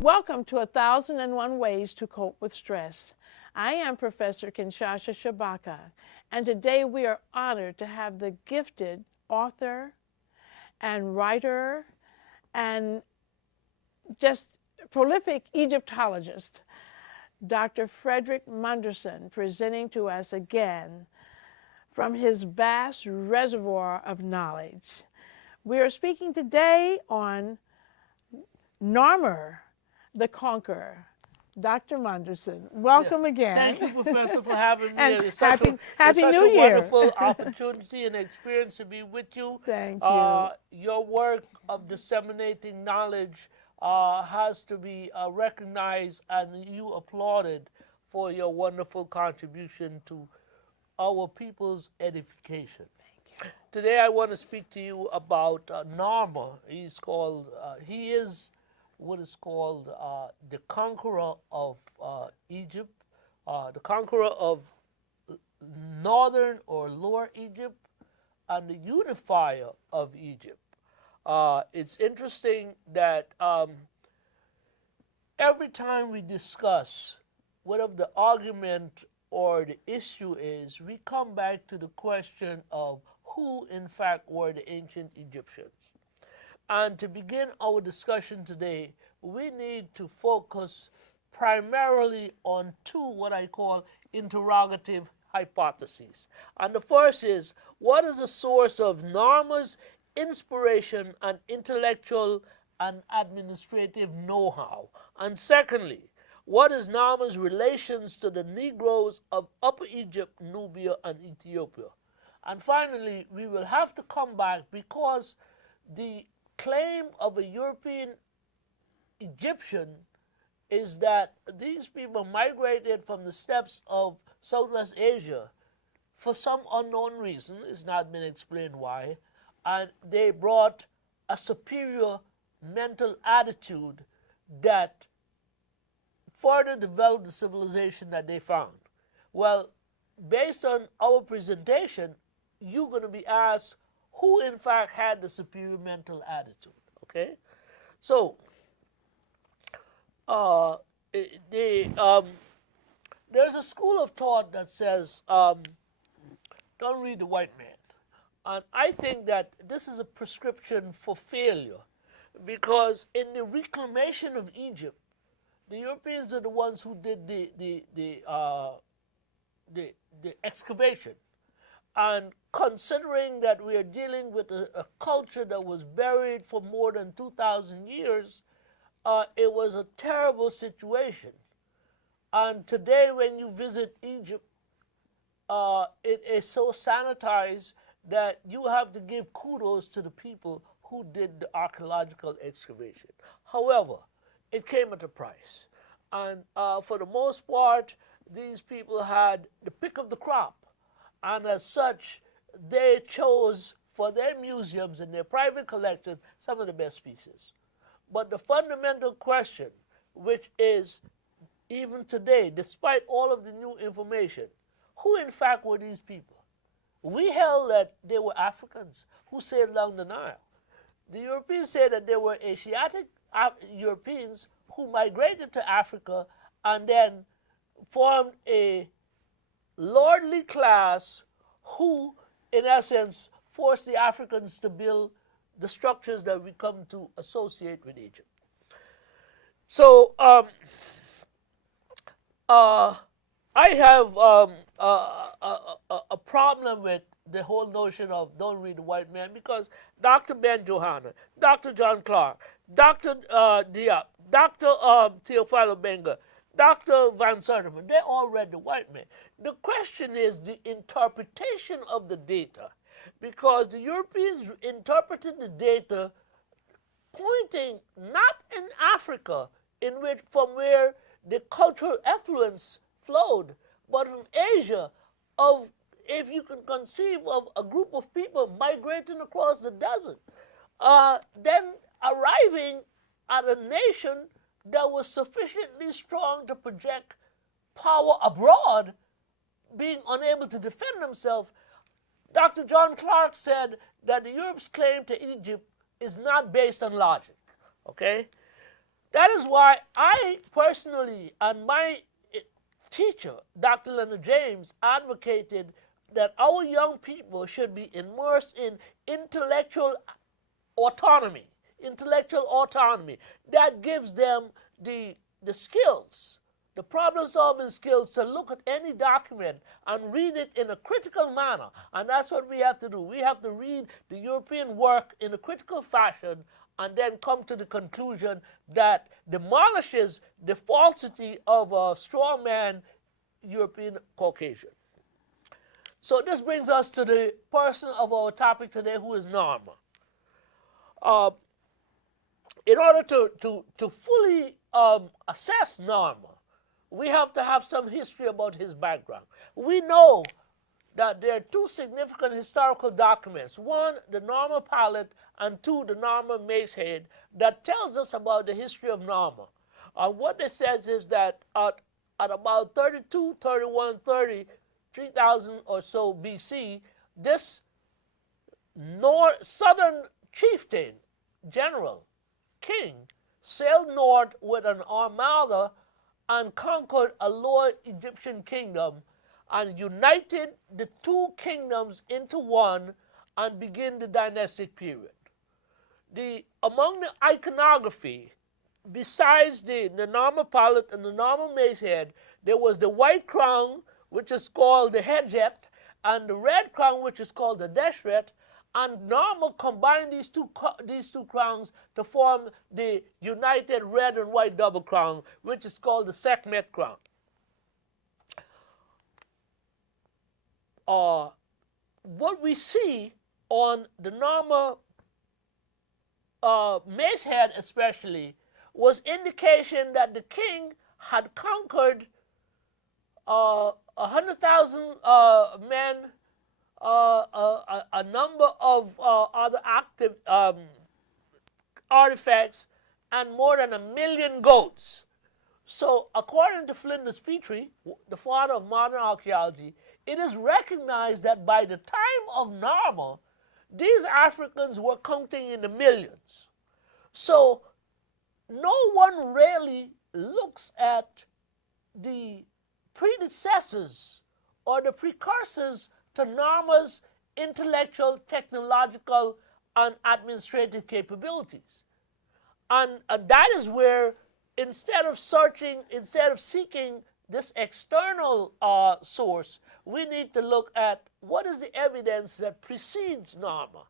Welcome to 1001 Ways to Cope with Stress. I am Professor Kinshasa Shabaka, and today we are honored to have the gifted author and writer and just prolific Egyptologist, Dr. Frederick Monderson, presenting to us again from his vast reservoir of knowledge. We are speaking today on Narmer, the Conqueror. Dr. Monderson, welcome again. Thank you, Professor, for having me. And It's such Happy New a Year. wonderful opportunity and experience to be with you. Thank you. Your work of disseminating knowledge has to be recognized, and you applauded for your wonderful contribution to our people's edification. Thank you. Today I want to speak to you about Narmer. He is what is called the Conqueror of Egypt, the Conqueror of Northern or Lower Egypt, and the Unifier of Egypt. It's interesting that every time we discuss whatever the argument or the issue is, we come back to the question of who in fact were the ancient Egyptians. And to begin our discussion today, we need to focus primarily on two what I call interrogative hypotheses. And the first is, what is the source of Narmer's inspiration and intellectual and administrative know-how? And secondly, what is Narmer's relations to the Negroes of Upper Egypt, Nubia, and Ethiopia? And finally, we will have to come back because the claim of a European Egyptian is that these people migrated from the steppes of Southwest Asia for some unknown reason. It's not been explained why. And they brought a superior mental attitude that further developed the civilization that they found. Well, based on our presentation, you're going to be asked who in fact had the superior mental attitude, okay? So, there's a school of thought that says, don't read the white man. And I think that this is a prescription for failure because in the reclamation of Egypt, the Europeans are the ones who did the excavation. And considering that we are dealing with a culture that was buried for more than 2,000 years, it was a terrible situation. And today when you visit Egypt, it is so sanitized that you have to give kudos to the people who did the archaeological excavation. However, it came at a price. And for the most part, these people had the pick of the crop. And as such, they chose for their museums and their private collections some of the best pieces. But the fundamental question, which is even today, despite all of the new information, who in fact were these people? We held that they were Africans who sailed down the Nile. The Europeans say that there were Asiatic Europeans who migrated to Africa and then formed a lordly class who, in essence, forced the Africans to build the structures that we come to associate with Egypt. So I have a problem with the whole notion of don't read the white man, because Dr. Ben Johanna, Dr. John Clark, Dr. Diop, Dr. Theophilo Benga, Dr. Van Sertiman, they all read the white man. The question is the interpretation of the data, because the Europeans interpreted the data pointing not in Africa, from where the cultural effluence flowed, but from Asia, of, if you can conceive of a group of people migrating across the desert, then arriving at a nation that was sufficiently strong to project power abroad, being unable to defend themselves. Dr. John Clark said that the Europe's claim to Egypt is not based on logic, okay? That is why I personally, and my teacher, Dr. Leonard James, advocated that our young people should be immersed in intellectual autonomy. That gives them the skills, the problem-solving skills to look at any document and read it in a critical manner. And that's what we have to do. We have to read the European work in a critical fashion and then come to the conclusion that demolishes the falsity of a strawman European Caucasian. So this brings us to the person of our topic today, who is Narmer. In order to fully assess Narmer, we have to have some history about his background. We know that there are two significant historical documents. One, the Narmer Palette, and two, the Narmer Macehead, that tells us about the history of Narmer. What it says is that at about 32, 31, 30, 3000 or so BC, this southern chieftain, general, king, sailed north with an armada and conquered a lower Egyptian kingdom and united the two kingdoms into one and began the dynastic period. Among the iconography, besides the Narmer Palette and the Narmer Macehead, there was the white crown, which is called the Hedjet, and the red crown, which is called the Deshret, and Narmer combined these two crowns to form the united red and white double crown, which is called the Sekhmet crown. What we see on the Narmer Macehead especially was indication that the king had conquered 100,000 men, a number of other active artifacts, and more than 1 million goats. So according to Flinders Petrie, the father of modern archaeology, it is recognized that by the time of Narmer, these Africans were counting in the millions. So no one really looks at the predecessors or the precursors to Narmer's intellectual, technological, and administrative capabilities. And that is where, instead of seeking this external source, we need to look at what is the evidence that precedes Narmer.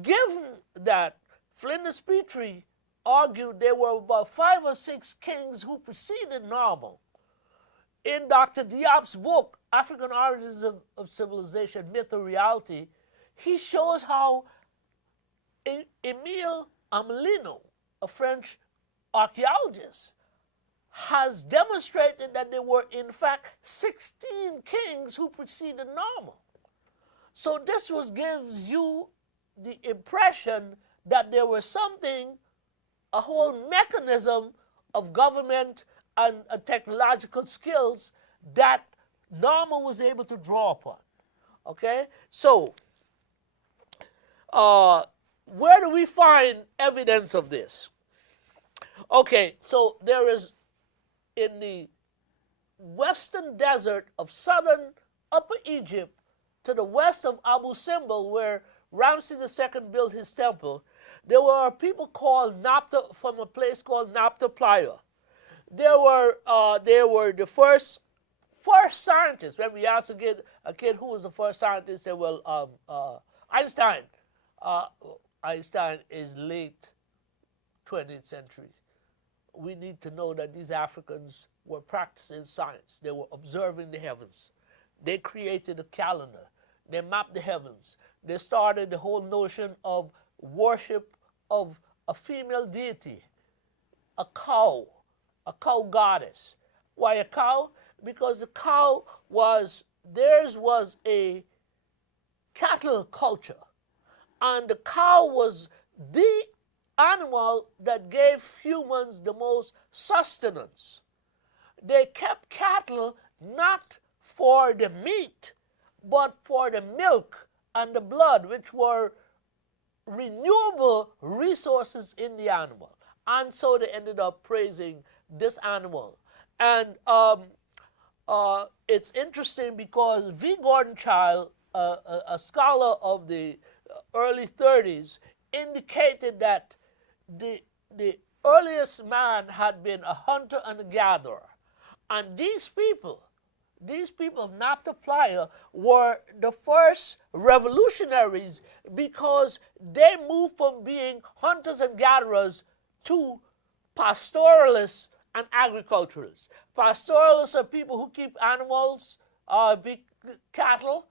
Given that Flinders Petrie argued there were about 5 or 6 kings who preceded Narmer, in Dr. Diop's book, African Origins of Civilization, Myth or Reality, he shows how Émile Amelino, a French archaeologist, has demonstrated that there were in fact 16 kings who preceded Narmer. So this gives you the impression that there was something, a whole mechanism of government and technological skills that Narmer was able to draw upon. Okay? So where do we find evidence of this? Okay, so there is in the western desert of southern Upper Egypt to the west of Abu Simbel, where Ramses II built his temple, there were people called Napta, from a place called Napta Playa. They were the first scientists. When we asked a kid who was the first scientist, they said, well, Einstein. Einstein is late 20th century. We need to know that these Africans were practicing science. They were observing the heavens. They created a calendar. They mapped the heavens. They started the whole notion of worship of a female deity, a cow goddess. Why a cow? Because the cow theirs was a cattle culture. And the cow was the animal that gave humans the most sustenance. They kept cattle not for the meat, but for the milk and the blood, which were renewable resources in the animal. And so they ended up praising this animal. And it's interesting because V. Gordon Child, a scholar of the early 30s, indicated that the earliest man had been a hunter and a gatherer. And these people of Napta Playa were the first revolutionaries because they moved from being hunters and gatherers to pastoralists and agriculturalists. Pastoralists are people who keep animals, big cattle,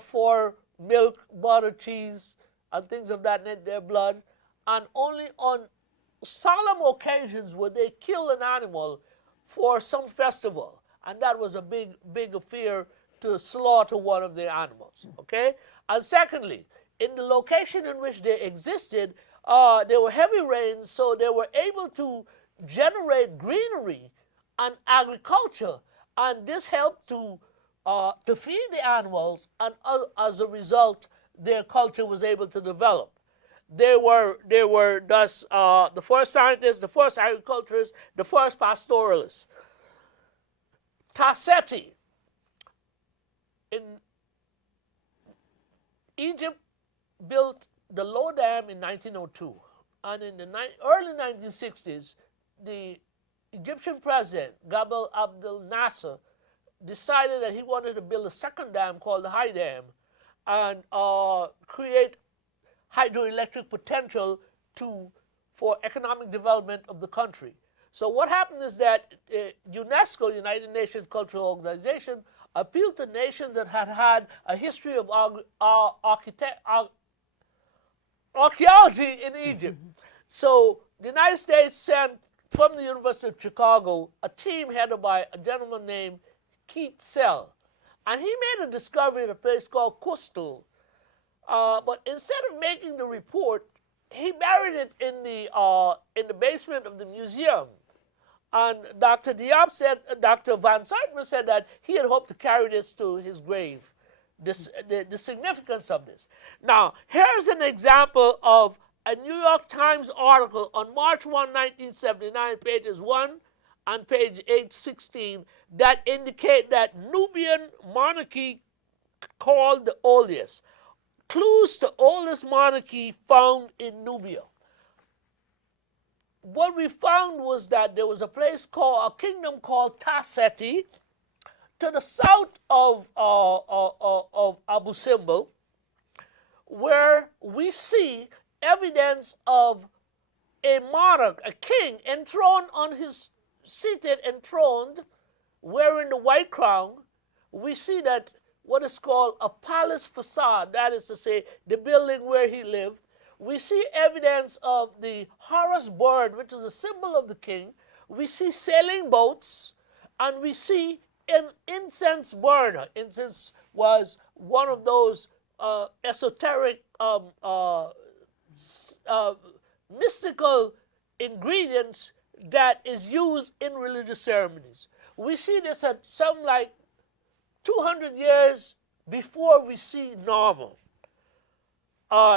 for milk, butter, cheese, and things of that nature, their blood. And only on solemn occasions would they kill an animal for some festival. And that was a big affair to slaughter one of their animals, okay? And secondly, in the location in which they existed, there were heavy rains, so they were able to generate greenery and agriculture, and this helped to feed the animals, and as a result, their culture was able to develop. They were thus the first scientists, the first agriculturists, the first pastoralists. Tasseti in Egypt built the Low Dam in 1902, and in the early 1960s, the Egyptian president, Gamal Abdel Nasser, decided that he wanted to build a second dam called the High Dam and create hydroelectric potential for economic development of the country. So what happened is that UNESCO, United Nations Cultural Organization, appealed to nations that had had a history of archaeology in Egypt. So the United States sent from the University of Chicago a team headed by a gentleman named Keith Sell. And he made a discovery at a place called Kustul. But instead of making the report, he buried it in the basement of the museum. And Dr. Van Sartman said that he had hoped to carry this to his grave, the significance of this. Now, here's an example of a New York Times article on March 1, 1979, pages 1 and page 816, that indicate that Nubian monarchy called the oldest. Clues to oldest monarchy found in Nubia. What we found was that there was a kingdom called Tasseti to the south of Abu Simbel, where we see evidence of a monarch, a king, enthroned, wearing the white crown. We see that what is called a palace facade, that is to say, the building where he lived. We see evidence of the Horus bird, which is a symbol of the king. We see sailing boats, and we see an incense burner. Incense was one of those esoteric, mystical ingredients that is used in religious ceremonies. We see this at some like 200 years before we see Narmer.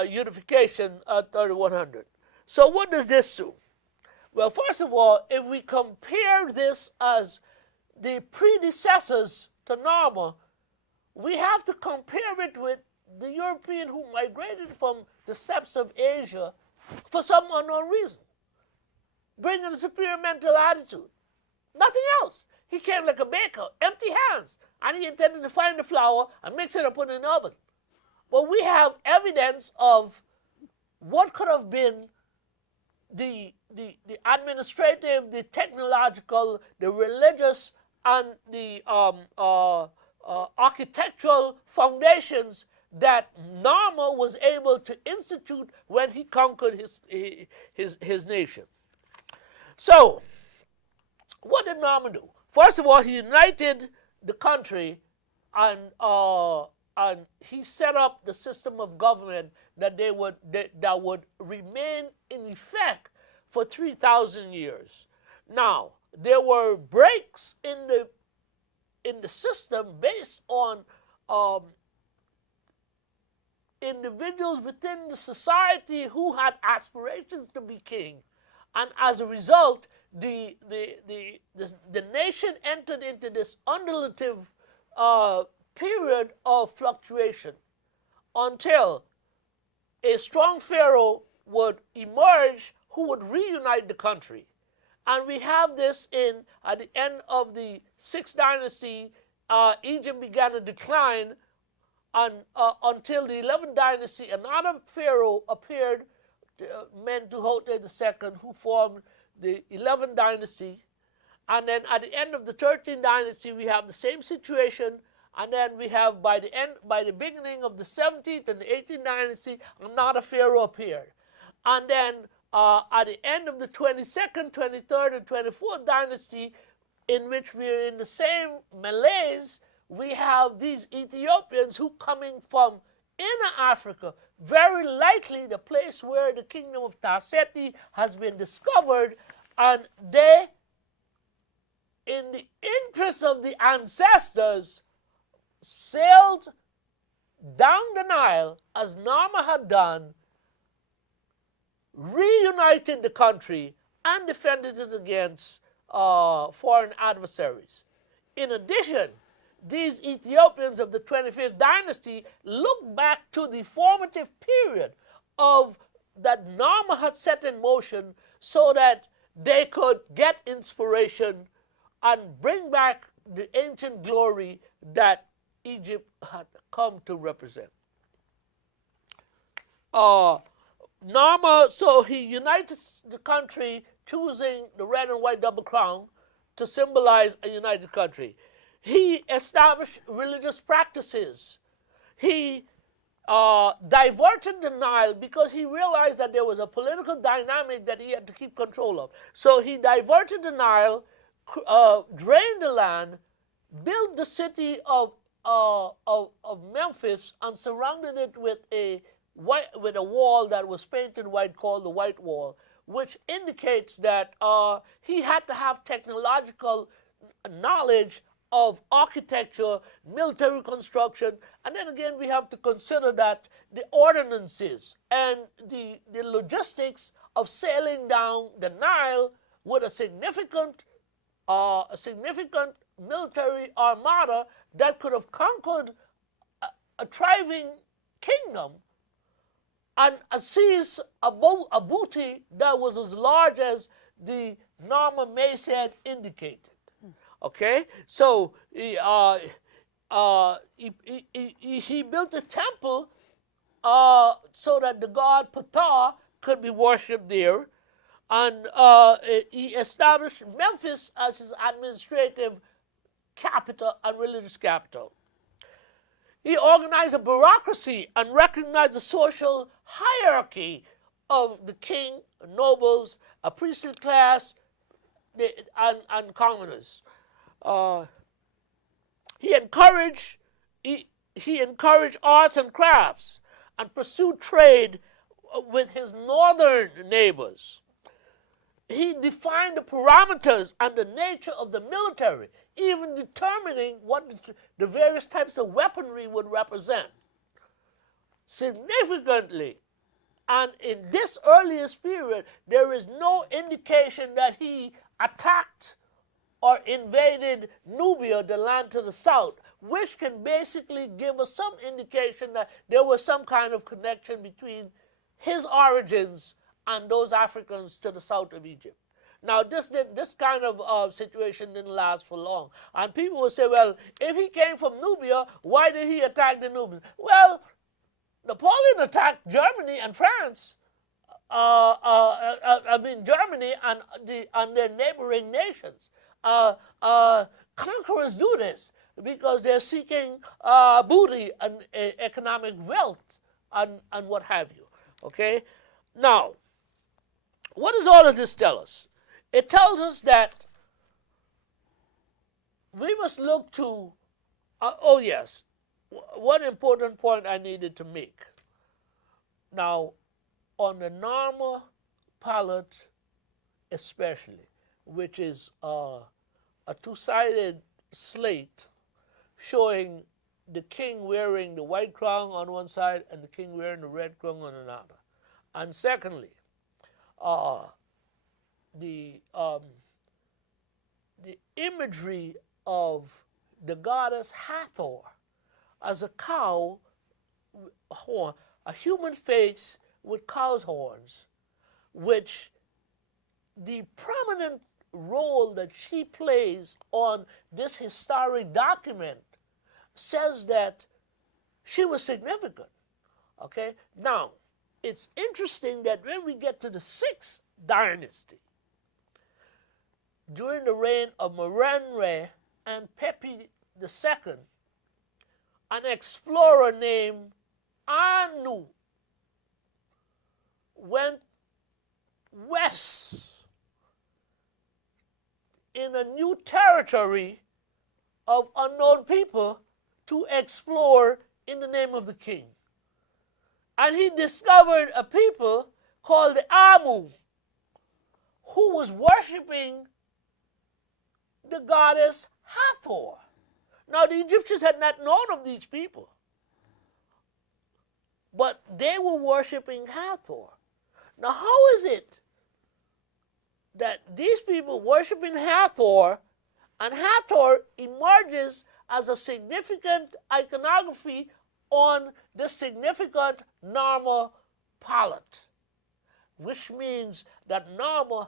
unification 3100. So what does this do? Well, first of all, if we compare this as the predecessors to Narmer, we have to compare it with the European who migrated from the steppes of Asia for some unknown reason, bringing a superior mental attitude. Nothing else. He came like a baker, empty hands, and he intended to find the flour and mix it and put it in the oven. But we have evidence of what could have been the administrative, the technological, the religious, and the architectural foundations that Narmer was able to institute when he conquered his nation. So, what did Narmer do? First of all, he united the country, and he set up the system of government that would remain in effect for 3,000 years. Now, there were breaks in the system based on individuals within the society who had aspirations to be king, and as a result, the nation entered into this undulative period of fluctuation until a strong pharaoh would emerge who would reunite the country. And we have this at the end of the 6th dynasty, Egypt began to decline, and until the 11th dynasty, another pharaoh appeared, Mentuhotep II, who formed the 11th dynasty. And then at the end of the 13th dynasty, we have the same situation. And then we have, by the beginning of the 17th and the 18th dynasty, another pharaoh appeared. And then at the end of the 22nd, 23rd, and 24th dynasty, in which we're in the same malaise, we have these Ethiopians who coming from inner Africa, very likely the place where the kingdom of Tarseti has been discovered, and they, in the interest of the ancestors, sailed down the Nile, as Narmer had done, reunited the country, and defended it against foreign adversaries. In addition, these Ethiopians of the 25th dynasty look back to the formative period of that Narmer had set in motion so that they could get inspiration and bring back the ancient glory that Egypt had come to represent. Narmer, so he unites the country, choosing the red and white double crown to symbolize a united country. He established religious practices. He diverted the Nile because he realized that there was a political dynamic that he had to keep control of. So he diverted the Nile, drained the land, built the city of Memphis, and surrounded it with a wall that was painted white called the White Wall, which indicates that he had to have technological knowledge of architecture, military construction, and then again we have to consider that the ordinances and the logistics of sailing down the Nile with a significant military armada that could have conquered a thriving kingdom and seized a booty that was as large as the Narmer Mace had indicated. Okay, so he built a temple so that the god Ptah could be worshipped there, and he established Memphis as his administrative capital and religious capital. He organized a bureaucracy and recognized the social hierarchy of the king, nobles, a priestly class, and commoners. He encouraged arts and crafts and pursued trade with his northern neighbors. He defined the parameters and the nature of the military, even determining what the various types of weaponry would represent. significantly. And in this earliest period, there is no indication that he attacked or invaded Nubia, the land to the south, which can basically give us some indication that there was some kind of connection between his origins and those Africans to the south of Egypt. Now, this kind of situation didn't last for long. And people will say, well, if he came from Nubia, why did he attack the Nubians? Well, Napoleon attacked Germany and France. Germany and their neighboring nations. Conquerors do this because they're seeking booty and economic wealth and what have you. Okay? Now, what does all of this tell us? It tells us that we must look to, oh yes, one important point I needed to make. Now, on the Narmer palette especially, which is a two-sided slate showing the king wearing the white crown on one side and the king wearing the red crown on another. And secondly, the imagery of the goddess Hathor as a cow horn, a human face with cow's horns, which the prominent role that she plays on this historic document says that she was significant. Okay? Now, it's interesting that when we get to the 6th dynasty, during the reign of Merenre and Pepi II, an explorer named Anu went west in a new territory of unknown people to explore in the name of the king. And he discovered a people called the Amu, who was worshiping the goddess Hathor. Now, the Egyptians had not known of these people, but they were worshiping Hathor. Now, how is it that these people worshiping Hathor, and Hathor emerges as a significant iconography on the significant Narmer palette, which means that Narmer,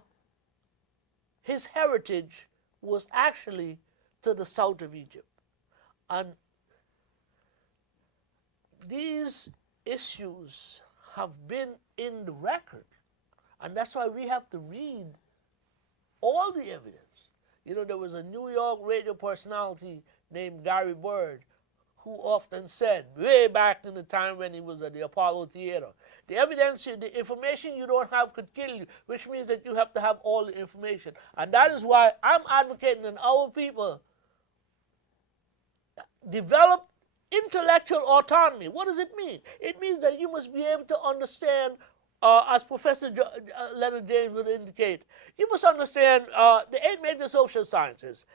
his heritage was actually to the south of Egypt. And these issues have been in the record, and that's why we have to read all the evidence. You know, there was a New York radio personality named Gary Bird who often said, way back in the time when he was at the Apollo Theater, the evidence, the information you don't have could kill you, which means that you have to have all the information. And that is why I'm advocating that our people develop intellectual autonomy. What does it mean? It means that you must be able to understand, as Professor Leonard James would indicate, you must understand the 8 major social sciences: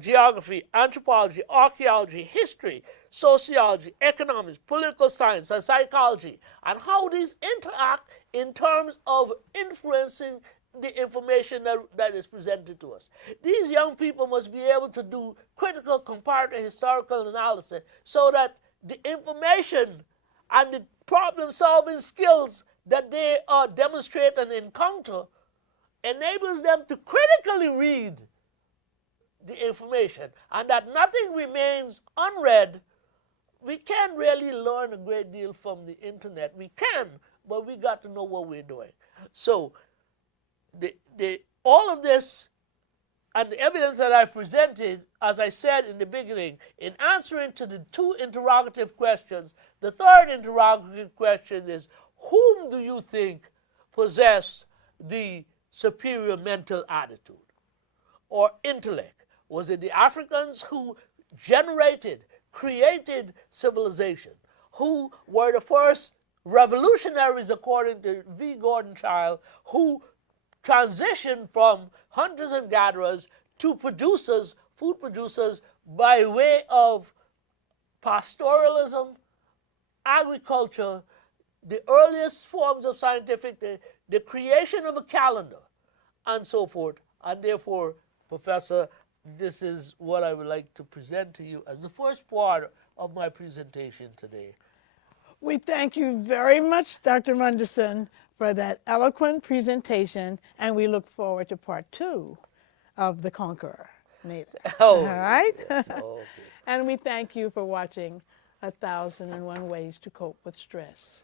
geography, anthropology, archaeology, history, sociology, economics, political science, and psychology, and how these interact in terms of influencing the information that is presented to us. These young people must be able to do critical comparative historical analysis so that the information and the problem-solving skills that they demonstrate and encounter enables them to critically read the information, and that nothing remains unread. We can really learn a great deal from the internet. We can, but we got to know what we're doing. So all of this and the evidence that I've presented, as I said in the beginning, in answering to the 2 interrogative questions, the 3rd interrogative question is, whom do you think possessed the superior mental attitude or intellect? Was it the Africans who created civilization, who were the first revolutionaries, according to V. Gordon Childe, who transitioned from hunters and gatherers to producers, food producers, by way of pastoralism agriculture, the earliest forms of scientific, the creation of a calendar, and so forth. And therefore, Professor, this is what I would like to present to you as the first part of my presentation today. We thank you very much, Dr. Monderson, for that eloquent presentation, and we look forward to part 2 of The Conqueror. Oh, all right? Yes. Okay. And we thank you for watching 1001 Ways to Cope with Stress.